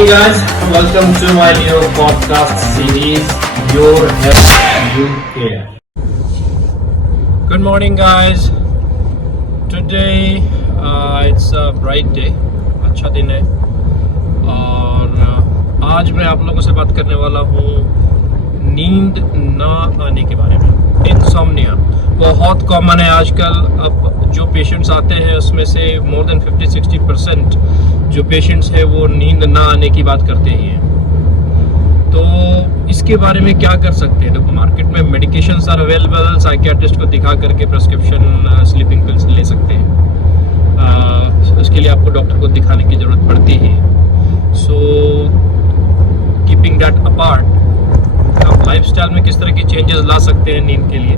Hey guys, welcome to my new podcast series, Your Health You Care. Good morning guys. Today it's a bright day, अच्छा दिन है और आज मैं आप लोगों से बात करने वाला हूँ नींद ना आने के बारे में। इंसोम्निया बहुत कॉमन है आजकल। अब जो पेशेंट्स आते हैं उसमें से मोर देन 50-60% जो पेशेंट्स हैं वो नींद ना आने की बात करते ही हैं। तो इसके बारे में क्या कर सकते हैं? देखो, मार्केट में मेडिकेशंस आर अवेलेबल। साइकियाट्रिस्ट को दिखा करके प्रिस्क्रिप्शन स्लीपिंग पिल्स ले सकते हैं। उसके लिए आपको डॉक्टर को दिखाने की ज़रूरत पड़ती है। सो कीपिंग दैट अपार्ट, आप लाइफस्टाइल में किस तरह की चेंजेस ला सकते हैं नींद के लिए,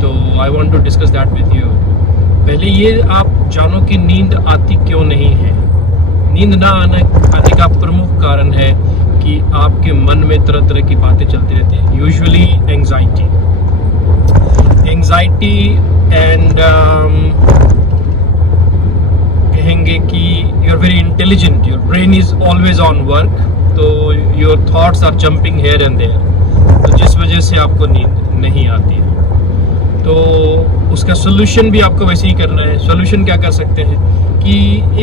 तो I want to discuss that with you. पहले ये आप जानो कि नींद आती क्यों नहीं है। नींद ना आने का प्रमुख कारण है कि आपके मन में तरह तरह की बातें चलती रहती हैं। यूजुअली एंजाइटी एंड कहेंगे कि you are very intelligent, your brain is always on work, तो your thoughts are jumping here and there, तो जिस वजह से आपको नींद नहीं आती है। तो उसका सोल्यूशन भी आपको वैसे ही करना है। सोल्यूशन क्या कर सकते हैं कि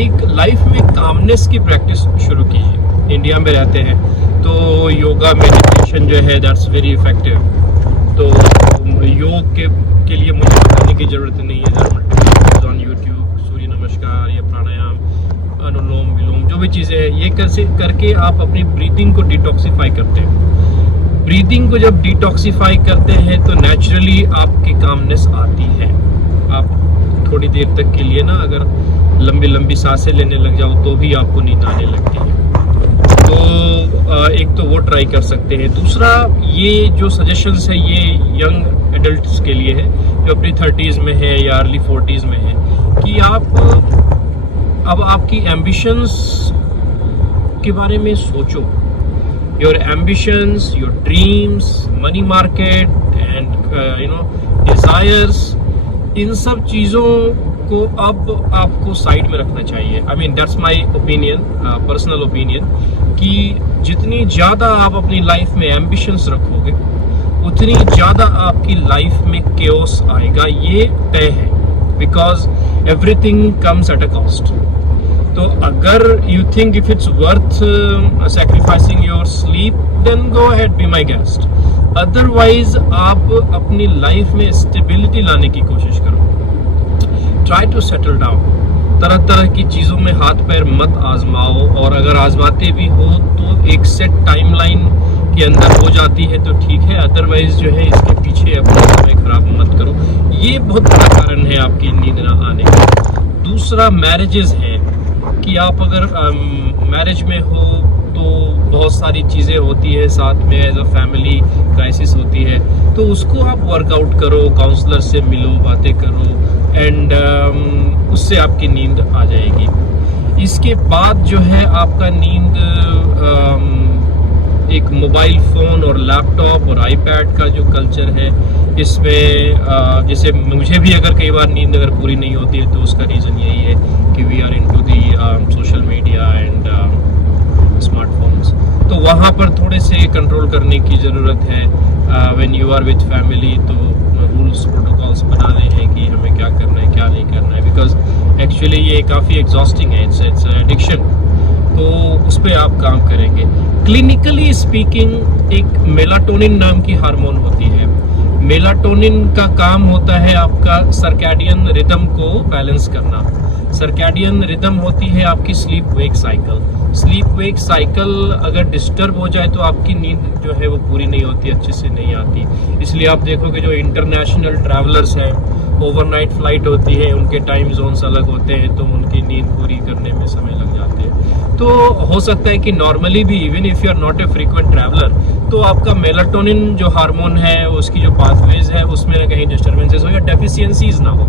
एक लाइफ में कामनेस की प्रैक्टिस शुरू कीजिए। इंडिया में रहते हैं तो योगा मेडिटेशन जो है दैट्स वेरी इफेक्टिव। तो योग के लिए मुझे बताने की ज़रूरत नहीं है। ऑन यूट्यूब सूर्य नमस्कार या प्राणायाम, अनुलोम विलोम, जो भी चीज़ें हैं, ये कैसे करके आप अपनी ब्रीदिंग को डिटॉक्सिफाई करते हैं। ब्रीदिंग को जब डिटॉक्सिफाई करते हैं तो नेचुरली आपकी कामनेस आती है। आप थोड़ी देर तक के लिए ना अगर लंबी लंबी सांसें लेने लग जाओ तो भी आपको नींद आने लगती है। तो एक तो वो ट्राई कर सकते हैं। दूसरा, ये जो सजेशंस है ये यंग एडल्ट्स के लिए है जो अपनी 30s में है या अर्ली 40s में है, कि आप अब आपकी एम्बिशंस के बारे में सोचो। Your ambitions, your dreams, money market and desires, इन सब चीज़ों को अब आपको साइड में रखना चाहिए। I mean that's my opinion, personal opinion, कि जितनी ज़्यादा आप अपनी लाइफ में एम्बिशंस रखोगे उतनी ज़्यादा आपकी लाइफ में chaos आएगा, ये तय है। Because everything comes at a cost. तो अगर you think if it's worth sacrificing your sleep, then go ahead, be my guest. Otherwise आप अपनी लाइफ में स्टेबिलिटी लाने की कोशिश करो। Try to settle down. तरह तरह की चीज़ों में हाथ पैर मत आजमाओ, और अगर आजमाते भी हो तो एक सेट टाइमलाइन के अंदर हो जाती है तो ठीक है, अदरवाइज जो है इसके पीछे अपना समय खराब मत करो। ये बहुत बड़ा कारण है आपकी नींद ना आने का। दूसरा, मैरिजेस है कि आप अगर मैरिज में हो तो बहुत सारी चीज़ें होती है साथ में, एज अ फैमिली क्राइसिस होती है, तो उसको आप वर्कआउट करो, काउंसलर से मिलो, बातें करो, एंड उससे आपकी नींद आ जाएगी। इसके बाद जो है आपका नींद एक मोबाइल फ़ोन और लैपटॉप और आईपैड का जो कल्चर है, इसमें जैसे मुझे भी अगर कई बार नींद अगर पूरी नहीं होती है तो उसका रीज़न यही है कि we are into the social media and smartphones. तो वहाँ पर थोड़े से कंट्रोल करने की ज़रूरत है। When you are with family तो रूल्स प्रोटोकॉल्स बनाने हैं कि हमें क्या करना है क्या नहीं करना है, बिकॉज एक्चुअली ये काफ़ी एग्जॉस्टिंग है, इट्स एडिक्शन। तो उस पर आप काम करेंगे। क्लिनिकली स्पीकिंग एक मेलाटोनिन नाम की हार्मोन होती है। मेलाटोनिन का काम होता है आपका सर्कैडियन रिदम को बैलेंस करना। सर्कैडियन रिदम होती है आपकी sleep wake cycle. Sleep wake cycle अगर डिस्टर्ब हो जाए तो आपकी नींद जो है वो पूरी नहीं होती, अच्छे से नहीं आती। इसलिए आप देखोगे जो इंटरनेशनल ट्रैवलर्स हैं, ओवरनाइट फ्लाइट होती है, उनके टाइम जोन्स अलग होते हैं, तो उनकी नींद पूरी करने में समय लग जाते हैं। तो हो सकता है कि नॉर्मली भी, even if you are not a frequent traveller, तो आपका मेलाटोनिन जो हार्मोन है उसकी जो पाथवेज है उसमें ना कहीं डिस्टर्बेंसेस हो या डेफिशिएंसीज ना हो।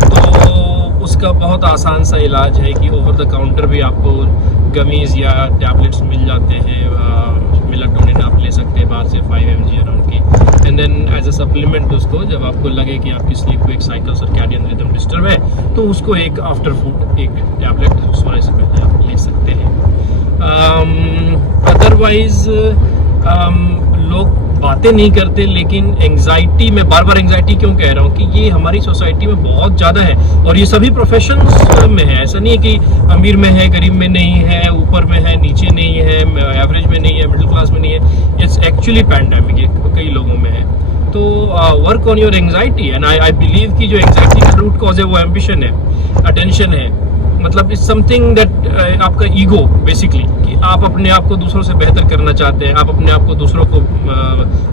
तो उसका बहुत आसान सा इलाज है कि ओवर द काउंटर भी आपको गमीज़ या टैबलेट्स मिल जाते हैं। मेलाटोनिन आप ले सकते हैं बाहर से 5 mg अराउंड की, and then as a supplement उसको जब आपको लगे कि आपकी sleep wake cycle circadian rhythm disturb है तो उसको एक आफ्टर फूड एक टैबलेट सोने से पहले आप ले सकते हैं। अदरवाइज लोग बातें नहीं करते, लेकिन एंजाइटी, मैं बार बार एंजाइटी क्यों कह रहा हूँ कि ये हमारी सोसाइटी में बहुत ज़्यादा है, और ये सभी प्रोफेशंस में है। ऐसा नहीं है कि अमीर में है, गरीब में नहीं है, ऊपर में है, नीचे नहीं है, एवरेज में नहीं है, मिडिल क्लास में नहीं है। इट्स एक्चुअली पैंडेमिक, ये कई लोगों में है। तो work on your anxiety, and I believe कि जो एंजाइटी का रूट कॉज है वो एम्बिशन है, अटेंशन है, मतलब इट्स समथिंग दैट आपका ईगो बेसिकली, कि आप अपने आप को दूसरों से बेहतर करना चाहते हैं, आप अपने आप को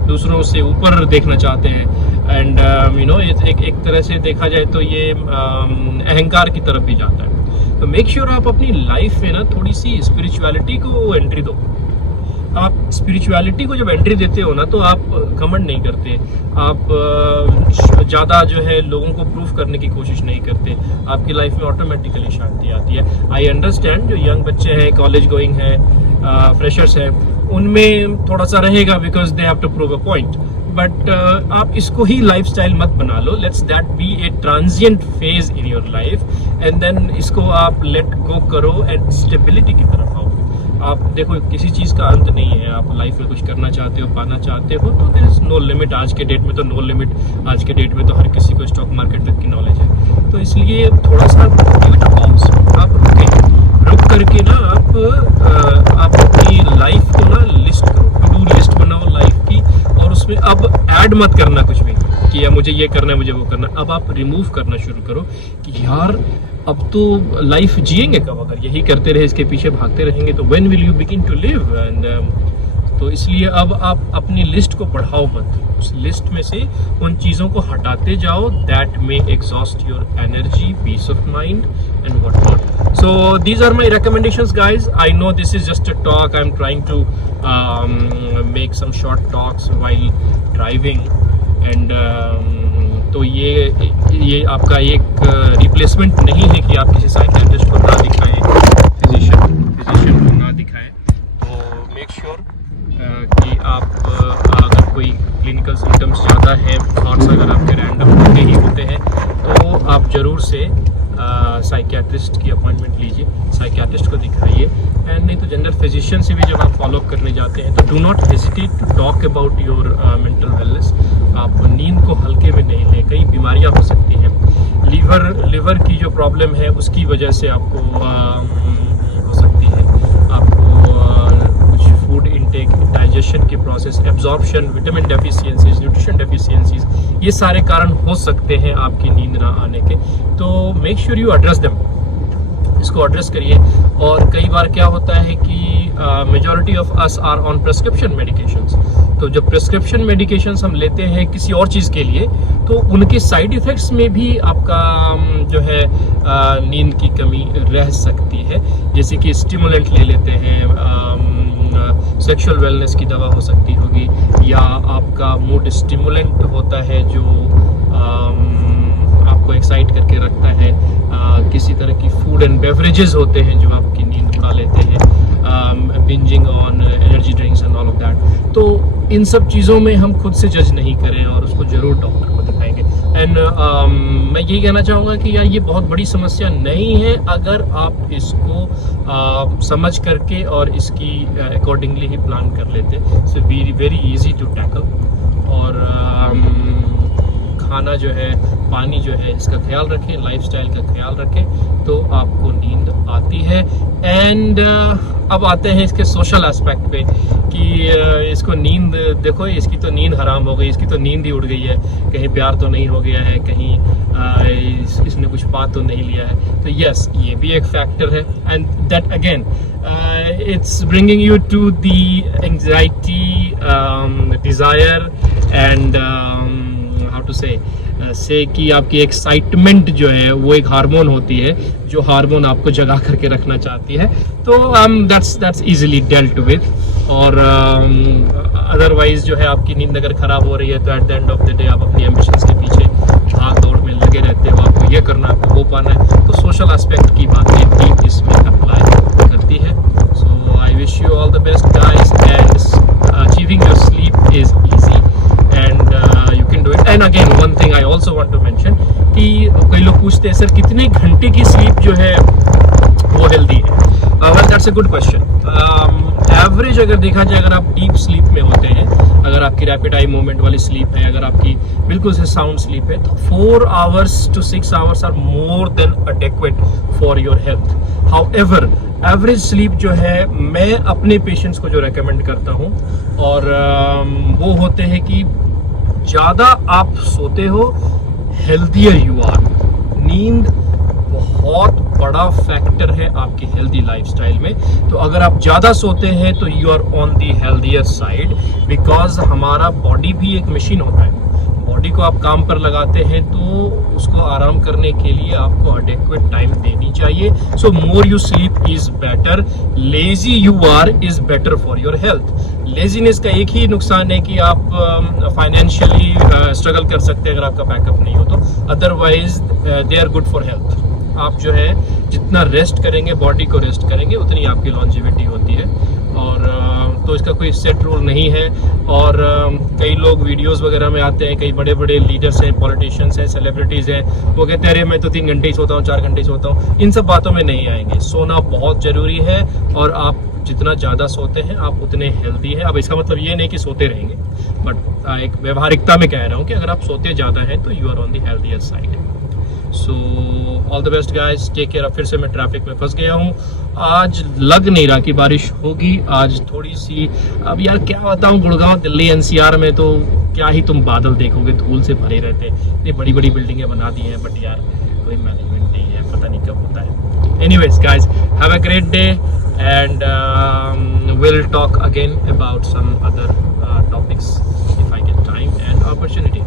दूसरों से ऊपर देखना चाहते हैं, एंड यू नो एक तरह से देखा जाए तो ये अहंकार की तरफ भी जाता है। तो मेक श्योर आप अपनी लाइफ में ना थोड़ी सी स्पिरिचुअलिटी को एंट्री दो। आप स्पिरिचुअलिटी को जब एंट्री देते हो ना, तो आप घमंड नहीं करते, आप ज़्यादा जो है लोगों को प्रूफ करने की कोशिश नहीं करते, आपकी लाइफ में ऑटोमेटिकली शांति आती है। आई अंडरस्टैंड जो यंग बच्चे हैं, कॉलेज गोइंग है, फ्रेशर्स हैं, उनमें थोड़ा सा रहेगा because they have to prove a point, but आप इसको ही लाइफस्टाइल मत बना लो। Let's that be a transient phase in your life, and then इसको आप लेट गो करो एंड स्टेबिलिटी की तरफ आओ। आप देखो, किसी चीज़ का अंत नहीं है। आप लाइफ में कुछ करना चाहते हो, पाना चाहते हो, तो देयर इज नो लिमिट। आज के डेट में तो नो लिमिट, आज के डेट में तो हर किसी को स्टॉक मार्केट तक की नॉलेज है। तो इसलिए थोड़ा सा आप रुक करके ना आप अपनी लाइफ को ना लिस्ट करो, टू डू लिस्ट बनाओ लाइफ की, और उसमें अब ऐड मत करना कुछ भी कि या मुझे ये करना है, मुझे वो करना। अब आप रिमूव करना शुरू करो कि यार अब तो लाइफ जिएंगे कब, अगर यही करते रहे, इसके पीछे भागते रहेंगे, तो when will you begin to live. And तो इसलिए अब आप अपनी लिस्ट को बढ़ाओ मत, उस लिस्ट में से उन चीज़ों को हटाते जाओ that may exhaust your energy, peace of mind and what not. So these are my recommendations guys. I know this is just a talk. I'm trying to make some short talks while driving, and तो ये आपका एक replacement नहीं है कि आप किसी psychiatrist को ना दिखाएं, फिजिशियन को ना दिखाएं। तो मेक श्योर कि आप अगर कोई क्लिनिकल सिम्टम्स ज़्यादा हैं, थॉट्स अगर आपके रैंडम होते ही होते हैं, तो आप ज़रूर से साइकियाट्रिस्ट की अपॉइंटमेंट लीजिए, साइकियाट्रिस्ट को दिखाइए। एंड नहीं तो जनरल फिजिशियन से भी जब आप फॉलो करने जाते हैं, तो do not hesitate to talk about your mental wellness. आप नींद को हल्के में नहीं लें, कई बीमारियां हो सकती हैं। लीवर की जो प्रॉब्लम है उसकी वजह से आपको हो सकती है, आपको कुछ फूड इनटेक, डाइजेशन की process, absorption, vitamin deficiencies, nutrition deficiencies, ये सारे कारण हो सकते हैं आपकी नींद ना आने के। तो make sure you address them, इसको एड्रेस करिए। और कई बार क्या होता है कि majority of us are on prescription medications, तो जब प्रिस्क्रिप्शन मेडिकेशंस हम लेते हैं किसी और चीज़ के लिए, तो उनके साइड इफ़ेक्ट्स में भी आपका जो है नींद की कमी रह सकती है। जैसे कि स्टिमुलेंट ले लेते हैं, सेक्सुअल वेलनेस की दवा हो सकती होगी, या आपका मूड स्टिमुलेंट होता है जो आपको एक्साइट करके रखता है, किसी तरह की फूड एंड बेवरेजेस होते हैं जो आपकी नींद उड़ा लेते हैं, bingeing on energy drinks and all of that. तो इन सब चीज़ों में हम खुद से जज नहीं करें और उसको ज़रूर डॉक्टर को दिखाएंगे। एंड मैं यही कहना चाहूँगा कि यार ये बहुत बड़ी समस्या नहीं है अगर आप इसको समझ करके और इसकी अकॉर्डिंगली ही प्लान कर लेते। So very easy to tackle. और खाना जो है, पानी जो है, इसका ख्याल रखें, लाइफस्टाइल का ख्याल रखें, तो आपको नींद आती है। एंड अब आते हैं इसके सोशल एस्पेक्ट पे कि इसको नींद देखो, इसकी तो नींद हराम हो गई, इसकी तो नींद ही उड़ गई है, कहीं प्यार तो नहीं हो गया है, कहीं इसने कुछ पा तो नहीं लिया है। तो यस, ये भी एक फैक्टर है। And that again it's bringing you to the anxiety, desire and how to say कि आपकी एक्साइटमेंट जो है वो एक हार्मोन होती है जो हार्मोन आपको जगा करके रखना चाहती है। तो दैट्स इजीली डेल्ट विद। और अदरवाइज जो है आपकी नींद अगर ख़राब हो रही है तो at the end of the day आप अपनी एम्बिशंस के पीछे भाग दौड़ में लगे रहते हो, आपको ये करना है, आपको वो पाना है। तो सोशल एस्पेक्ट की बातें भी इसमें अप्लाई करती है। So I wish you all the best guys, and achieving your sleep is easy and you can do it. And again, one thing I also want to mention कि कई लोग पूछते हैं सर कितने घंटे की स्लीप जो है वो हेल्दी है। Well, that's that's a good question. Average अगर देखा जाए, अगर आप डीप स्लीप में होते हैं, अगर आपकी रैपिड आई मूवमेंट वाली स्लीप है, अगर आपकी बिल्कुल से साउंड स्लीप है, तो 4 hours to 6 hours are more than adequate for your health. However average sleep जो है मैं अपने पेशेंट्स को जो रेकमेंड करता हूँ, और वो होते हैं कि ज़्यादा आप सोते हो हेल्दियर यू आर। नींद बहुत बड़ा फैक्टर है आपकी हेल्दी लाइफस्टाइल में। तो अगर आप ज़्यादा सोते हैं तो you are on the healthier side, because हमारा बॉडी भी एक मशीन होता है। बॉडी को आप काम पर लगाते हैं तो उसको आराम करने के लिए आपको एडेक्वेट टाइम देनी चाहिए। So more you sleep is better, lazy you are is better for your health. Laziness का एक ही नुकसान है कि आप फाइनेंशियली स्ट्रगल कर सकते हैं अगर आपका बैकअप नहीं हो तो, otherwise they are good for health. आप जो है जितना रेस्ट करेंगे, बॉडी को रेस्ट करेंगे, उतनी आपकी लॉन्जिविटी होती है। और तो इसका कोई सेट रूल नहीं है। और कई लोग वीडियोस वगैरह में आते हैं, कई बड़े बड़े लीडर्स हैं, पॉलिटिशियंस हैं, सेलिब्रिटीज़ हैं, वो कहते हैं अरे मैं तो 3 घंटे ही सोता हूँ, 4 घंटे ही सोता हूँ। इन सब बातों में नहीं आएंगे। सोना बहुत ज़रूरी है, और आप जितना ज़्यादा सोते हैं आप उतने हेल्दी हैं। अब इसका मतलब ये नहीं कि सोते रहेंगे, बट एक व्यवहारिकता में कह रहा हूँ कि अगर आप सोते ज़्यादा हैं तो you are on the healthier side. So all the best guys, take care. अब फिर से मैं ट्रैफिक में फंस गया हूँ। आज लग नहीं रहा कि बारिश होगी, आज थोड़ी सी, अब यार क्या बताऊँ, गुड़गांव, दिल्ली, एनसीआर में तो क्या ही तुम बादल देखोगे, धूल से भरे रहते हैं। इतनी बड़ी बड़ी बिल्डिंगें बना दी हैं, बट यार कोई मैनेजमेंट नहीं है, पता नहीं कब होता है। Anyways guys, have a great day, and we'll talk again about some other topics if I get time and opportunity.